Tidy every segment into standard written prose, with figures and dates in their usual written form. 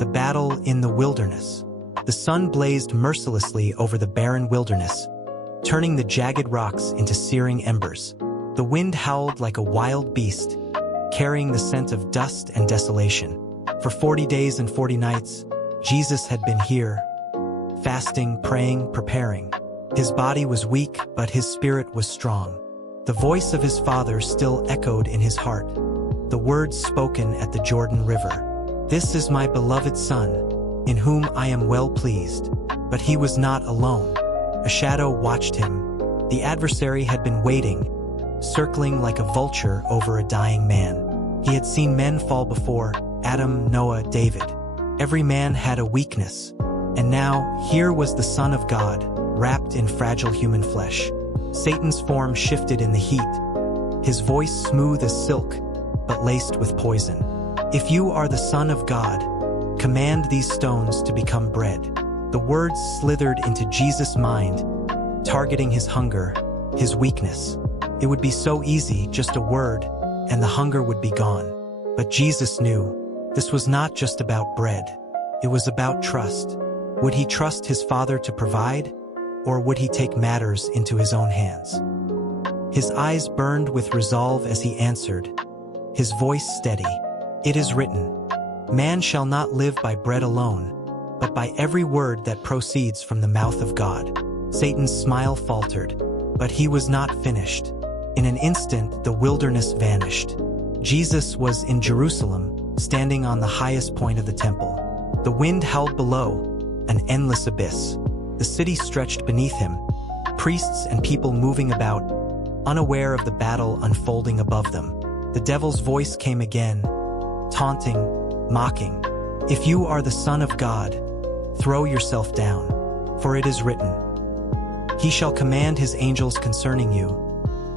The battle in the wilderness. The sun blazed mercilessly over the barren wilderness, turning the jagged rocks into searing embers. The wind howled like a wild beast, carrying the scent of dust and desolation. For 40 days and 40 nights, Jesus had been here, fasting, praying, preparing. His body was weak, but his spirit was strong. The voice of his Father still echoed in his heart, the words spoken at the Jordan River. "This is my beloved Son, in whom I am well pleased." But he was not alone. A shadow watched him. The adversary had been waiting, circling like a vulture over a dying man. He had seen men fall before: Adam, Noah, David. Every man had a weakness. And now, here was the Son of God, wrapped in fragile human flesh. Satan's form shifted in the heat, his voice smooth as silk, but laced with poison. "If you are the Son of God, command these stones to become bread." The words slithered into Jesus' mind, targeting his hunger, his weakness. It would be so easy, just a word, and the hunger would be gone. But Jesus knew this was not just about bread. It was about trust. Would he trust his Father to provide, or would he take matters into his own hands? His eyes burned with resolve as he answered, his voice steady. "It is written, man shall not live by bread alone, but by every word that proceeds from the mouth of God." Satan's smile faltered, but he was not finished. In an instant, the wilderness vanished. Jesus was in Jerusalem, standing on the highest point of the temple. The wind howled below, an endless abyss. The city stretched beneath him, priests and people moving about, unaware of the battle unfolding above them. The devil's voice came again, taunting, mocking. "If you are the Son of God, throw yourself down, for it is written, he shall command his angels concerning you.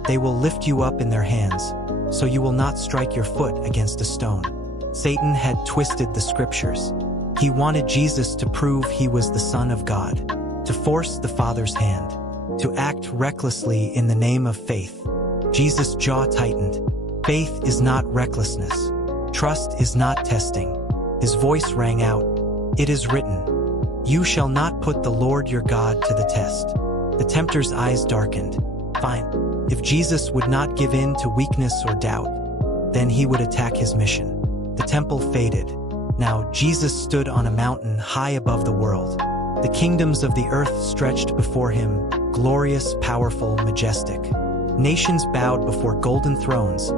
They will lift you up in their hands, so you will not strike your foot against a stone." Satan had twisted the scriptures. He wanted Jesus to prove he was the Son of God, to force the Father's hand, to act recklessly in the name of faith. Jesus' jaw tightened. Faith is not recklessness. Trust is not testing. His voice rang out, "It is written, you shall not put the Lord your God to the test." The tempter's eyes darkened. Fine. If Jesus would not give in to weakness or doubt, then he would attack his mission. The temple faded. Now Jesus stood on a mountain high above the world. The kingdoms of the earth stretched before him, glorious, powerful, majestic. Nations bowed before golden thrones.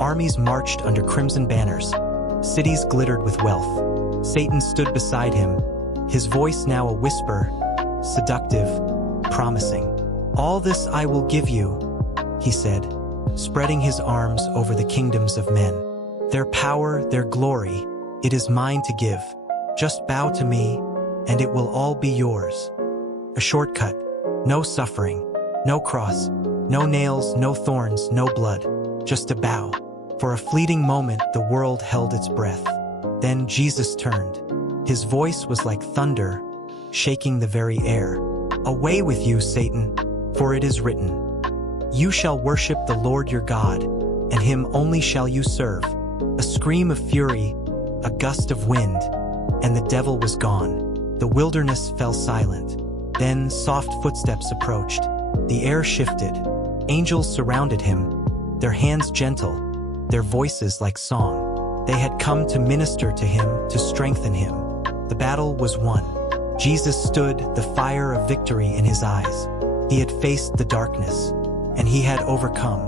Armies marched under crimson banners. Cities glittered with wealth. Satan stood beside him, his voice now a whisper, seductive, promising. "All this I will give you," he said, spreading his arms over the kingdoms of men. "Their power, their glory, it is mine to give. Just bow to me, and it will all be yours." A shortcut. No suffering, no cross, no nails, no thorns, no blood. Just a bow. For a fleeting moment, the world held its breath. Then Jesus turned. His voice was like thunder, shaking the very air. "Away with you, Satan, for it is written, you shall worship the Lord your God, and him only shall you serve." A scream of fury, a gust of wind, and the devil was gone. The wilderness fell silent. Then soft footsteps approached. The air shifted. Angels surrounded him, their hands gentle, their voices like song. They had come to minister to him, to strengthen him. The battle was won. Jesus stood, the fire of victory in his eyes. He had faced the darkness, and he had overcome.